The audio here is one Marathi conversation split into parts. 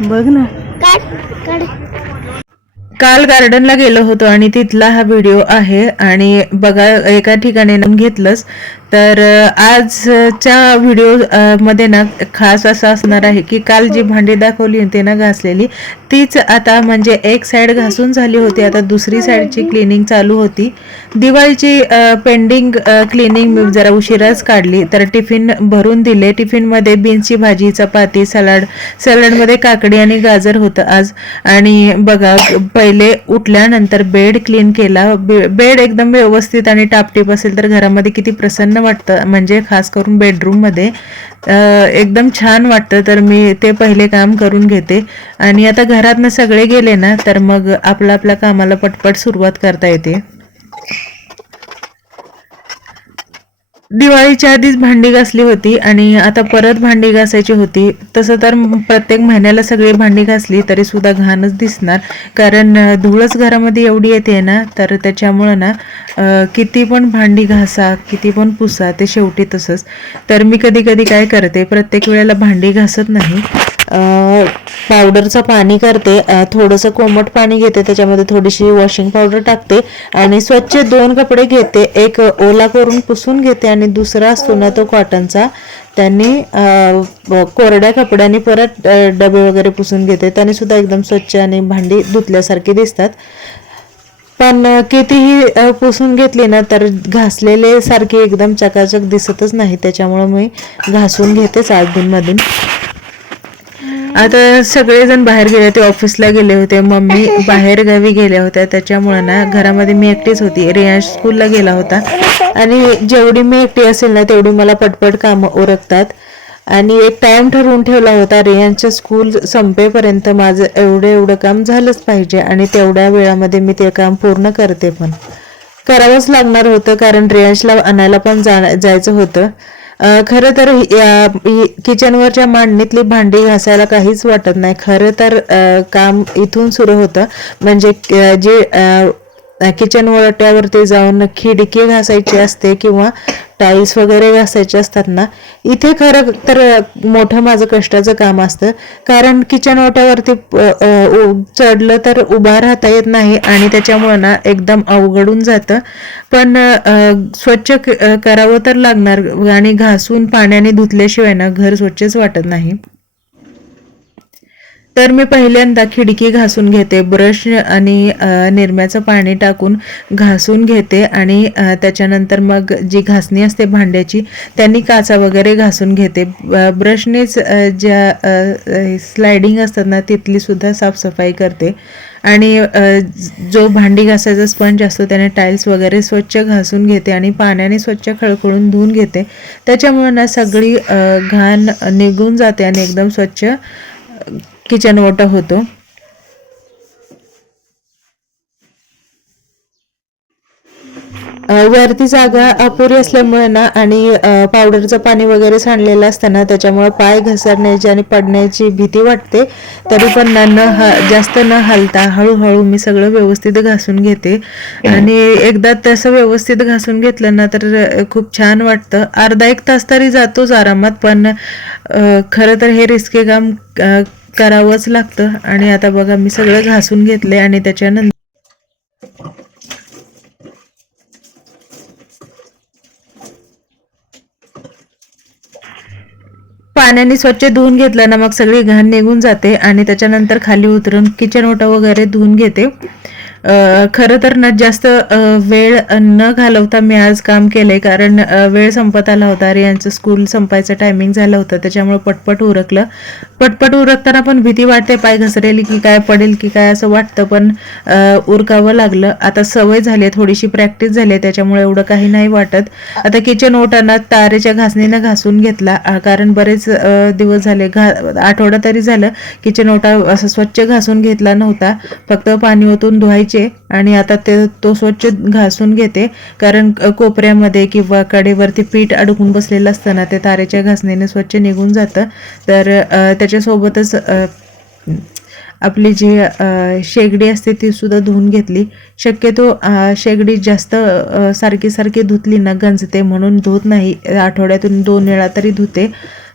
बघ ना, काल गार्डनला गेलो होतो आणि तिथला हा व्हिडिओ आहे. आणि बघा एका ठिकाणी घेतलंच तर आजच्या व्हिडिओ मध्ये ना खास असं असणार आहे की काल जी भांडी दाखवली होती ना घासलेली, तीच आता म्हणजे एक साईड घासून झाली होती, आता दुसरी साईडची क्लिनिंग चालू होती. दिवाळीची पेंडिंग क्लिनिंग मी जरा उशिराच काढली. तर टिफिन भरून दिले. टिफिनमध्ये बीन्सची भाजी, चपाती, सॅलडमध्ये काकडी आणि गाजर होतं आज. आणि बघा पहिले उठल्यानंतर बेड क्लीन केला. बेड एकदम व्यवस्थित आणि टापटीप असेल तर घरामध्ये किती प्रसन्न वाटतं, म्हणजे खास करून बेडरूम मध्ये एकदम छान वाटतं. तर मी ते पहिले काम करून घेते आणि आता घरातनं सगळे गेले ना तर मग आपल्या कामाला पटपट सुरुवात करता येते. दिवाळीच्या आधीच भांडी घासली होती आणि आता परत भांडी घासायची होती. तसं तर प्रत्येक महिन्याला सगळी भांडी घासली तरी सुद्धा घाणच दिसणार, कारण धूळच घरामध्ये एवढी येते ना, तर त्याच्यामुळं ना किती पण भांडी घासा, किती पण पुसा, ते शेवटी तसंच. तर मी कधी कधी काय करते, प्रत्येक वेळेला भांडी घासत नाही, पावडरचं पाणी करते. थोडंसं कोमट पाणी घेते, त्याच्यामध्ये थोडीशी वॉशिंग पावडर टाकते आणि स्वच्छ 2 कपडे घेते. एक ओला करून पुसून घेते आणि दुसरा असतो ना तो कॉटनचा, त्यांनी कोरड्या कपड्यांनी परत डबे वगैरे पुसून घेते. त्याने सुद्धा एकदम स्वच्छ आणि भांडी धुतल्यासारखी दिसतात. पण कितीही पुसून घेतली ना तर घासलेले सारखी एकदम चकाचक दिसतच नाही, त्याच्यामुळे मी घासून घेतेच अधूनमधून. आता सगळेजण बाहेर गेले होते, ऑफिसला गेले होते, मम्मी बाहेर गावी गेल्या होत्या, त्याच्यामुळे ना घरामध्ये मी एकटीच होती. रियांश स्कूलला गेला होता आणि जेवढी मी एकटी असेल ना तेवढी मला पटपट कामं उरकतात. आणि एक टाइम ठरवून ठेवला होता, रियांच्या स्कूल संपेपर्यंत माझं एवढं काम झालंच पाहिजे आणि तेवढ्या वेळामध्ये मी ते काम पूर्ण करते. पण करावंच लागणार होतं, कारण रियांशला आणायला पण जायचं होतं. खरं तर किचनवरच्या मांडणीतली भांडी घासायला काहीच वाटत नाही. खरं तर काम इथून सुरू होतं, म्हणजे जे किचन ओट्यावरती जाऊन खिडकी घासायची असते किंवा टाईल्स वगैरे घासायचे असतात ना, इथे खरं तर मोठं माझं कष्टाचं काम असतं, कारण किचन ओट्यावरती चढलं तर उभा राहता येत नाही आणि त्याच्यामुळं ना एकदम अवघडून जातं. पण स्वच्छ करावं तर लागणार आणि घासून पाण्याने धुतल्याशिवाय ना घर स्वच्छच वाटत नाही. तर मी पहिल्यांदा खिडकी घासून घेते, ब्रश आणि निरम्याचं पाणी टाकून घासून घेते आणि त्याच्यानंतर मग जी घासणी असते भांड्याची त्यांनी काचा वगैरे घासून घेते. ब्रशनेच ज्या स्लायडिंग असतात ना तिथली सुद्धा साफसफाई करते. आणि जो भांडी घासायचा स्पंज असतो त्याने टाईल्स वगैरे स्वच्छ घासून घेते आणि पाण्याने स्वच्छ खळखळून धुवून घेते. त्याच्यामुळे ना सगळी घाण निघून जाते आणि एकदम स्वच्छ किचन ओटा होतो. वरती जागा अपुरी असल्यामुळे ना आणि पावडरचं पाणी वगैरे सांडलेलं असताना त्याच्यामुळे पाय घसरण्याची आणि पडण्याची भीती वाटते. तरी पण जास्त न हलता हळूहळू मी सगळं व्यवस्थित घासून घेते. आणि एकदा तसं व्यवस्थित घासून घेतलं ना तर खूप छान वाटतं. अर्धा 1 तास तरी जातोच आरामात, पण खरं तर हे रिस्की काम करावंच लागतं. आणि आता बघा मी सगळं घासून घेतले आणि त्याच्यानंतर पाण्याने स्वच्छ धुवून घेतलं ना मग सगळी घाण निघून जाते. आणि त्याच्यानंतर खाली उतरून किचन ओटा वगैरे धुवून घेते. खरं तर ना जास्त वेळ न घालवता मी आज काम केलंय, कारण वेळ संपत आला होता, रियांचं स्कूल संपायचं टायमिंग झालं होतं, त्याच्यामुळे पटपट उरकलं. पटपट उरकताना पण भीती वाटते, पाय घसरेल की काय, पडेल की काय असं वाटतं, पण उरकावं लागलं. आता सवय झाली, थोडीशी प्रॅक्टिस झाली, त्याच्यामुळे एवढं काही नाही वाटत. आता किचन ओटाना तारेच्या घासणीनं घासून घेतला, कारण बरेच दिवस झाले, आठवडा तरी झालं किचन ओटा असं स्वच्छ घासून घेतला नव्हता, फक्त पाणी ओतून धुवायचे. आणि आता तो स्वच्छ घासून घेते, कारण कोपऱ्यामध्ये किंवा कडेवरती पीठ अडकून बसलेलं असताना ते तारेच्या घासणीने स्वच्छ निघून जातं. तर त्याच्यासोबतच आपली जी शेगडी असते ती सुद्धा धुवून घेतली. शक्यतो शेगडी जास्त सारखी धुतली ना गंजते, म्हणून धुत नाही, आठवड्यातून 2 वेळा तरी धुते.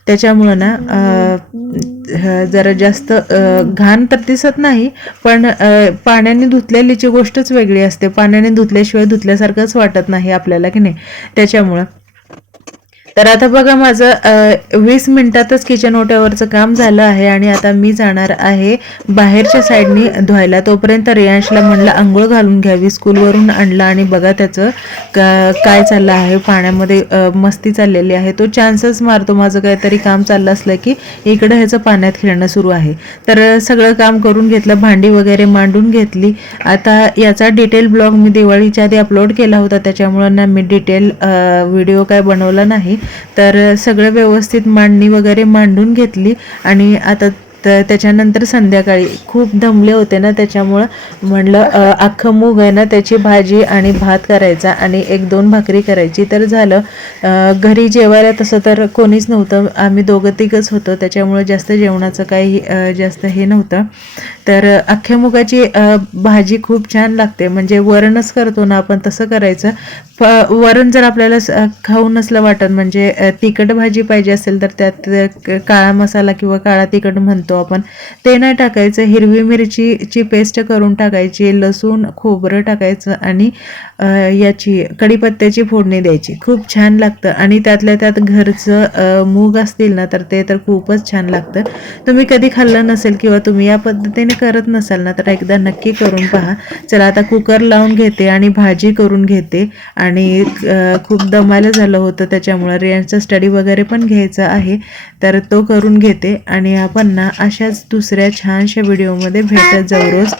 त्याच्यामुळं ना जरा जास्त घाण तर दिसत नाही, पण पाण्याने धुतलेलीची गोष्टच वेगळी असते. पाण्याने धुतल्याशिवाय धुतल्यासारखंच वाटत नाही आपल्याला की नाही, त्याच्यामुळं. तर आता बघा माझं 20 मिनिटातच किचन ओट्यावरचं काम झालं आहे आणि आता मी जाणार आहे बाहेरच्या साईडनी धुवायला. तोपर्यंत रियांशला म्हणलं आंघोळ घालून घ्यावी, स्कूलवरून आणला आणि बघा त्याचं काय चाललं आहे, पाण्यामध्ये मस्ती चाललेली आहे. तो चान्सच मारतो माझं काहीतरी काम चाललं असलं की इकडं ह्याचं पाण्यात खेळणं सुरू आहे. तर सगळं काम करून घेतलं, भांडी वगैरे मांडून घेतली. आता याचा डिटेल ब्लॉग मी दिवाळीच्या आधी अपलोड केला होता, त्याच्यामुळं ना मी डिटेल व्हिडिओ काय बनवला नाही. तर सगळं व्यवस्थित मांडणी वगैरे मांडून घेतली आणि आता त्याच्यानंतर संध्याकाळी खूप दमले होते ना, त्याच्यामुळं म्हणलं अख्खं मूग आहे ना त्याची भाजी आणि भात करायचा आणि 1-2 भाकरी करायची. तर झालं. घरी जेवायला तसं तर कोणीच नव्हतं, आम्ही दोघं तिघंच होतो, त्याच्यामुळं जास्त जेवणाचं काही जास्त हे नव्हतं. तर अख्ख्या मुगाची भाजी खूप छान लागते, म्हणजे वरणच करतो ना आपण तसं करायचं. वरण जर आपल्याला खाऊ नसलं वाटत, म्हणजे तिखट भाजी पाहिजे असेल तर त्यात काळा मसाला किंवा काळा तिखट म्हणतो आपण, ते नाही टाकायचं. हिरवी मिरचीची पेस्ट करून टाकायची, लसूण खोबरं टाकायचं आणि याची कढीपत्त्याची फोडणी द्यायची. खूप छान लागतं आणि त्यातल्या त्यात घरचं मूग असतील ना तर ते तर खूपच छान लागतं. तुम्ही कधी खाल्लं नसेल किंवा तुम्ही या पद्धतीने करत नसाल ना तर एकदा नक्की करून पहा. चला आता कुकर लावून घेते आणि भाजी करून घेते आणि खूप दमायला झालं होतं, त्याच्यामुळे रियांचा स्टडी वगैरे पण घ्यायचा आहे, तर तो करून घेते आणि आपण ना अशाच दुसऱ्या छानशा व्हिडिओमध्ये भेटत जाऊ रोज.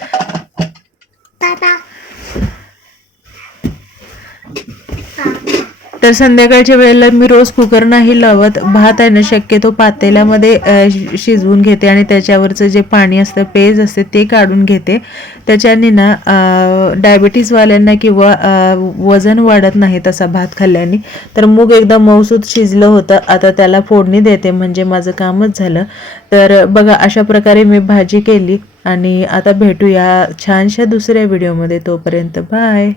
तर संध्याकाळच्या वेळेला मी रोज कुकर नाही लावत, भात आहे ना शक्यतो पातेल्यामध्ये शिजवून घेते आणि त्याच्यावरचं जे पाणी असतं, पेज असते ते काढून घेते. त्याच्याने ना डायबिटीजवाल्यांना किंवा वजन वाढत नाही तसा भात खाल्ल्याने. तर मूग एकदम मऊसूत शिजलं होतं, आता त्याला फोडणी देते म्हणजे माझं कामच झालं. तर बघा अशा प्रकारे मी भाजी केली आणि आता भेटूया छानशा दुसऱ्या व्हिडिओमध्ये. तोपर्यंत बाय.